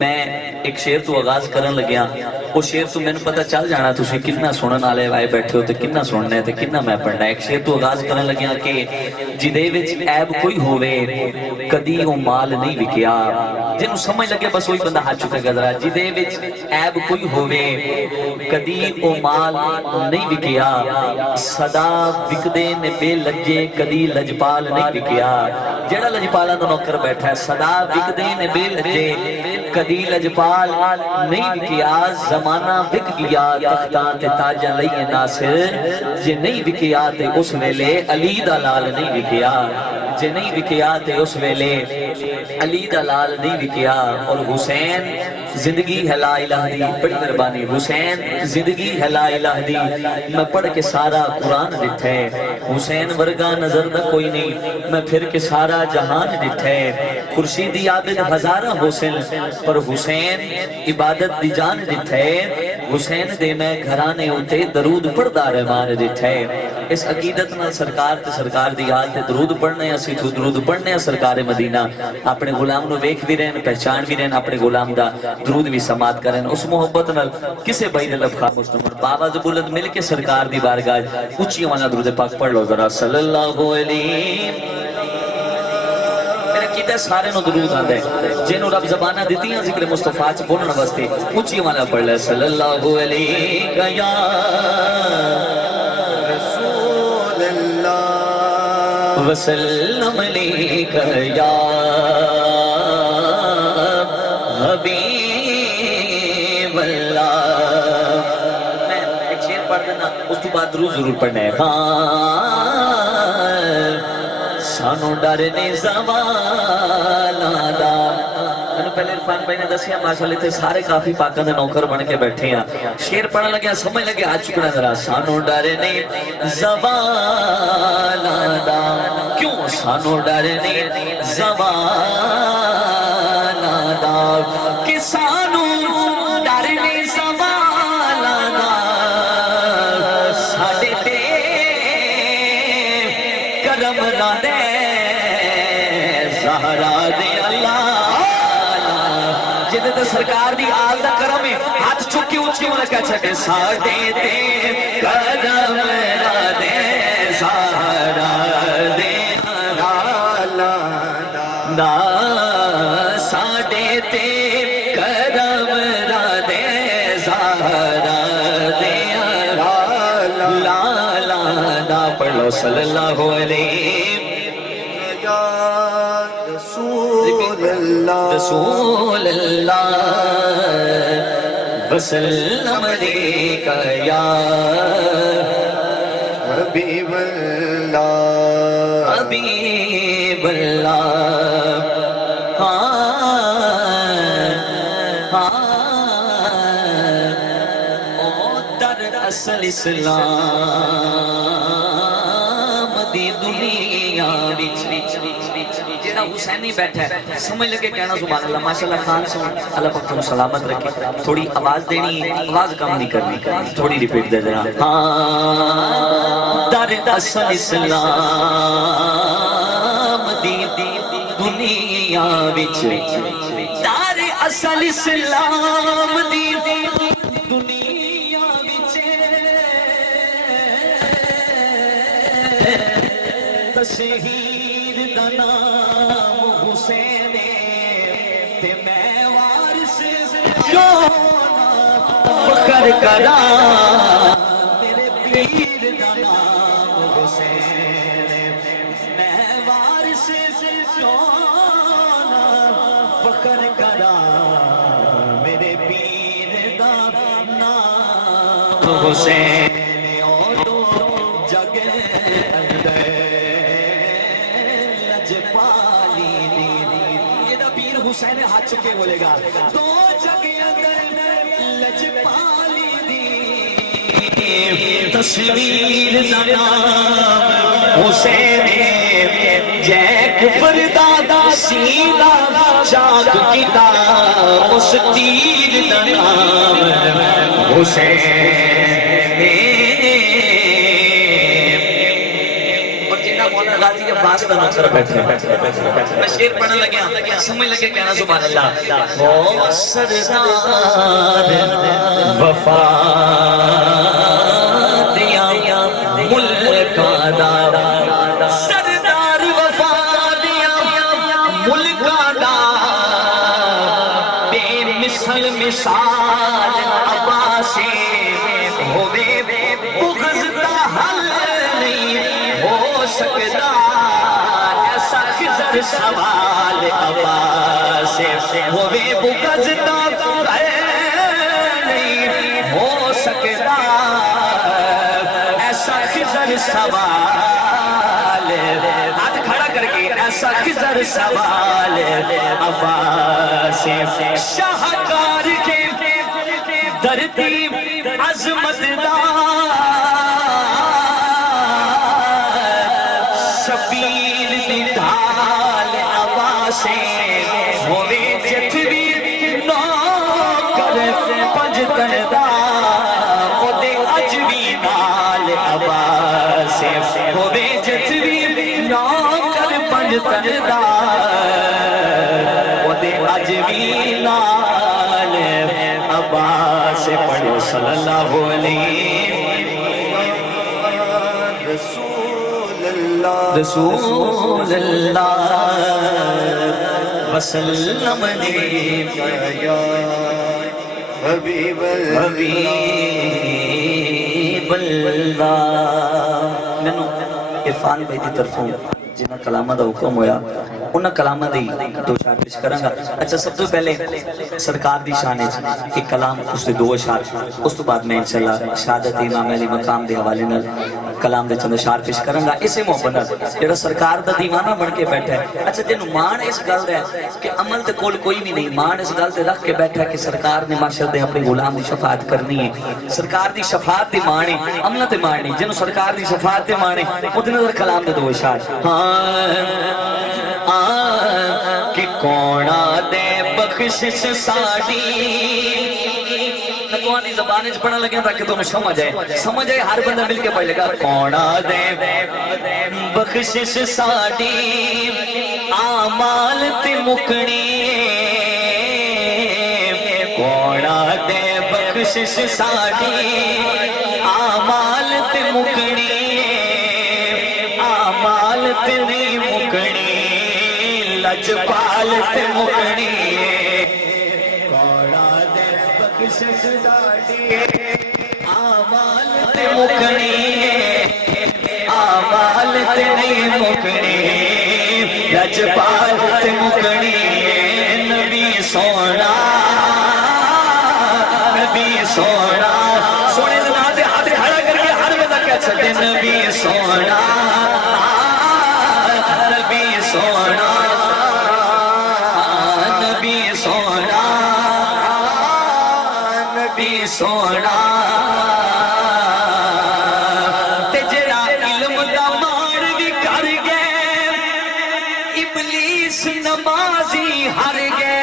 میں ایک شعر تو آغاز کرن لگیا وہ شعر تو میں نے پتہ چل جانا تسی کتنا سنن والے آئے بیٹھے ہو تے کتنا سننا ہے تے کتنا میں پڑھنا ہے ایک شعر تو آغاز کرن لگیا کہ جدے وچ عیب کوئی ہووے کدی او مال نہیں وکیا جنوں سمجھ لگے بس وہی بندہ ہاتھ چکے گا ذرا جدے وچ عیب کوئی ہووے کدی او مال نہیں وکیا صدا وکدے نے بے لجے کدی لجپال نہیں وکیا جڑا لجپالا دا نوکر بیٹھا ہے صدا وکدے نے بے لجے کدی لجپال نہیں کیا زمانہ وک گیا تختان تے تاجہ لئیے ناصر جے نہیں وکیا تے اس ویلے علی دا لال نہیں وکیا جے نہیں وکیا تے اس ویلے علی دا لال نہیں وکیا اور حسین زندگی ہے لا الہ دی بڑی مہربانی حسین زندگی ہے لا الہ دی میں پڑھ کے سارا قرآن ڈٹھے حسین ورگا نظر نہ کوئی نہیں میں پھر کے سارا جہان ڈٹھے خورشیدی عابد ہزارہ حسین پر حسین عبادت دی جان ڈٹھے حسین دے میں گھرانے ہوتے درود پڑھدا رحمان ڈٹھے اس عقیدت نہ سرکار تے سرکار دی یاد تے درود پڑھنے اسی تو درود پڑھنے سرکار مدینہ اپنے غلام نو ویکھ بھی رہن پہچان بھی رہن اپنے غلام دا درود بھی سماعت کرن اس محبت نال کسے بھائی دے لب خاموش نہ بابا زبولت مل کے سرکار دی بارگاہ اونچی والا درود پاک پڑھ لو ذرا صلی اللہ علیہ کیتے سارے نو درود آندے جنوں رب زبانہ دیتی ہیں ذکر مصطفیٰ چ بولن واسطے اونچی والا پڑھ لے صلی اللہ علیہ یا رسول اللہ وسلم علیک یا حبیب اللہ میں ایک شعر پڑھ دینا اس تو بعد درود ضرور پڑھنا ہے سانو ڈر نے زوالا دا میں پہلے عرفان بھائی نے دسیا ماشاءاللہ تھے سارے کافی پاکاں دے نوکر بن کے بیٹھے ہیں شعر پڑھنے لگے سمجھ لگے آج چکنا ذرا سانو ڈر نے زوالا دا کیوں سانو ڈر نے زوالا دا کہ سانو ڈر نے زوالا دا ساڈے تے کرم نہ دے زہرا دے اللہ جدے تے سرکار دی آل دا کرم ہے ہاتھ چکی اونچی والا کہہ چھٹے ساڈے تے کرم نہ دے زہرا دے نا ساڈے تے کرم نہ دے زہرا دے لا لا لا پڑھ لو صلی اللہ علیہ رسول اللہ وسلم علیک یا حبیب اللہ حبیب اللہ در اصل اسلام دی دنیا وچ جیڑا حسینی بیٹھا ہے سمجھ لگے کہنا سبحان اللہ ماشاءاللہ خان سن اللہ پاک تم سلامت رکھے تھوڑی آواز دینی آواز کم نہیں کرنی تھوڑی ریپیٹ دے دینا در اصل اسلام دی دنیا وچ در اصل اسلام دی دنیا وچ تشہیر دا نام حسین تے میں وارث کیوں فخر کراں میرے پیر دا نام حسین میں وارث کیوں فخر کراں میرے پیر دا نام حسین حسین ہاتھ چکے بولے گا دو جگہ اندر لجپالی دی تصویر دا نام حسین جے کفر دا سینہ چاک کیتا اس تیر دا نام حسین اور جنہ مولا गाजी अब्बास का नौकर बैठे मैं शेर पढ़ने लगे समझ लगे कहना सुभान अल्लाह ओ सरदार वफा दिया मुल्का दा सरदार वफा दिया मुल्का दा बेमिसल मिसाल अब्बासे होवे बुग़्ज़ दा हल नहीं हो सकता ऐसा खिज़र सवाल अब्बासे होवे बुग़्ज़ दा हल नहीं हो सकता ऐसा खिज़र सवाल हाथ खड़ा करके ऐसा खिज़र सवाल अब्बासे शाहकार के धरती अज़मत दा शबीर दी ढाल अब्बासे होवे जथवी नौकर पंजतन दा ओदे अज भी नाल अब्बासे होवे जथवी नौकर पंजतन दा ओदे अज भी नाल अब्बासे पढ़ो सल्लल्लाहु अलैहि रसूल अल्लाह वसल्लम ने हबीब अल्लाह मैनू इरफान भाई की तरफों जिन्हें कलामा का हुक्म होया उन्हें कलामा दी दो शार पेश करांगा। अच्छा सब तो पहले सरकार दी शान एक कलाम उसके दो शार उस तो बाद मैं इंशाअल्लाह शहादत इमाम अली मकाम के हवाले नाल कलाम दे चंद शार पेश करांगा। इसे मोहब्बत नाल जेड़ा सरकार दा दीवाना बन के बैठा है। अच्छा जिन्नू मान इस गल दा कि अमल ते कोल कोई भी नहीं मान इस गल ते रख के बैठा है कि सरकार ने माशर दे अपने गुलाम दी शफाअत करनी है। सरकार दी शफाअत दी मान है अमल ते मान नहीं जिन्नू सरकार दी शफाअत ते मान है ओदे नाल कलाम दे दो शार कि कौना दे बख्शिश साडी नगवानी ज़बान च पढ़न लगे ताकि तुम समझ आए हर बंदा मिलके पढ़ लेगा। कौना दे बख्शिश साडी आमाल ते मुकनी कौना दे बख्शिश साडी आमाल ते मुकनी आमाल ते नहीं मुकनी लजपाल ते मुकनी कौड़ा दे बख्शिश साडी आमाल ते मुकनी आमाल ते नहीं मुकनी लजपाल ते मुकनी नबी सोना सोने दे नाल ते हाथ खड़ा करके हर बंदा कह छड़े नबी सोना नबी सोना सोना ते जेड़ा इल्म दा मान भी कर गए इबलीस नमाजी हर गए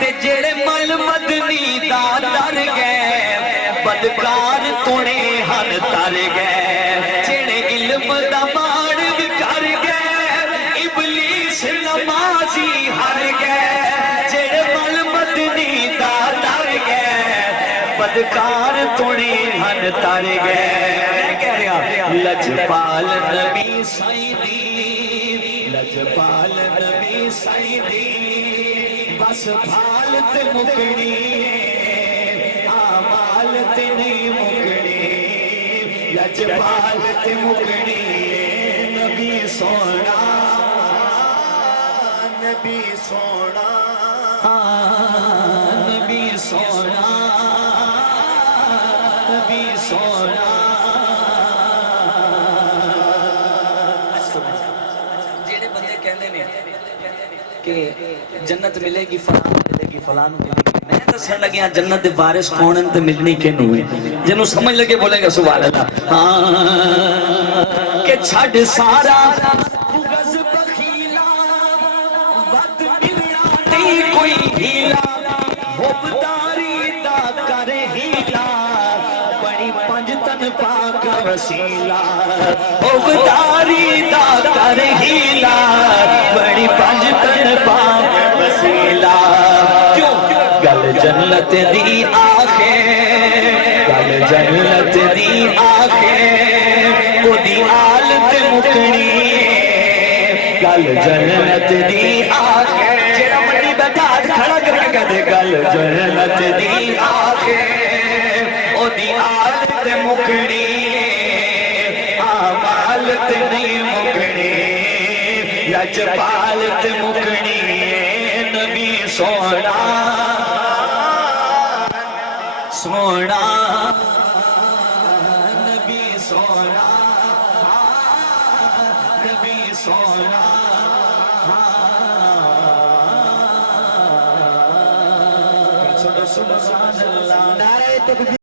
ते जेड़े मल मदनी दा डर गए बदकार तुणे हर तर गए जेड़े इल्म दा मान भी कर गए इबलीस नमाजी हर गए जेड़े मल मदनी दा डर गए बदकार तुणे हन तर गए लजपाल नबी सईदी लजपाल नबी सईदी बस भाल ते मुकनी आमाल ते नहीं मुकनी लजपाल ते मुकनी नबी सोना नबी सोना नबी सोना सोना जेड़े बंदे कहंदे ने कि जन्नत मिलेगी फलां मिलेगी फलां मिलेगी मैं दसन लगे जन्नत दे वारिस कौन है ते मिलनी किनू है जिन्नू समझ लगे बोलेगा सुभान अल्लाह के छड़ सारा बुग़्ज़ बखीला वत मिलना नहीं कोई हीला होबदारी दा करे हीला बड़ी पंज तन पाक वसीला उगदारी दा कर हीला बड़ी पंज तन पाक वसीला क्यों गल जन्नत दी आखे गल जन्नत दी आखे ओदी आलत मुकनी गल जन्नत दी आखे जेड़ा मंडी बैठा हाथ खड़ा करके कहते गल जन्नत दी आखे ओदी आलत मुकनी आमालत नहीं मुकनी लजपालत मुकनी नबी सोना सोना नबी सोना नबी सोना सुभान अल्लाह नारे तकबीर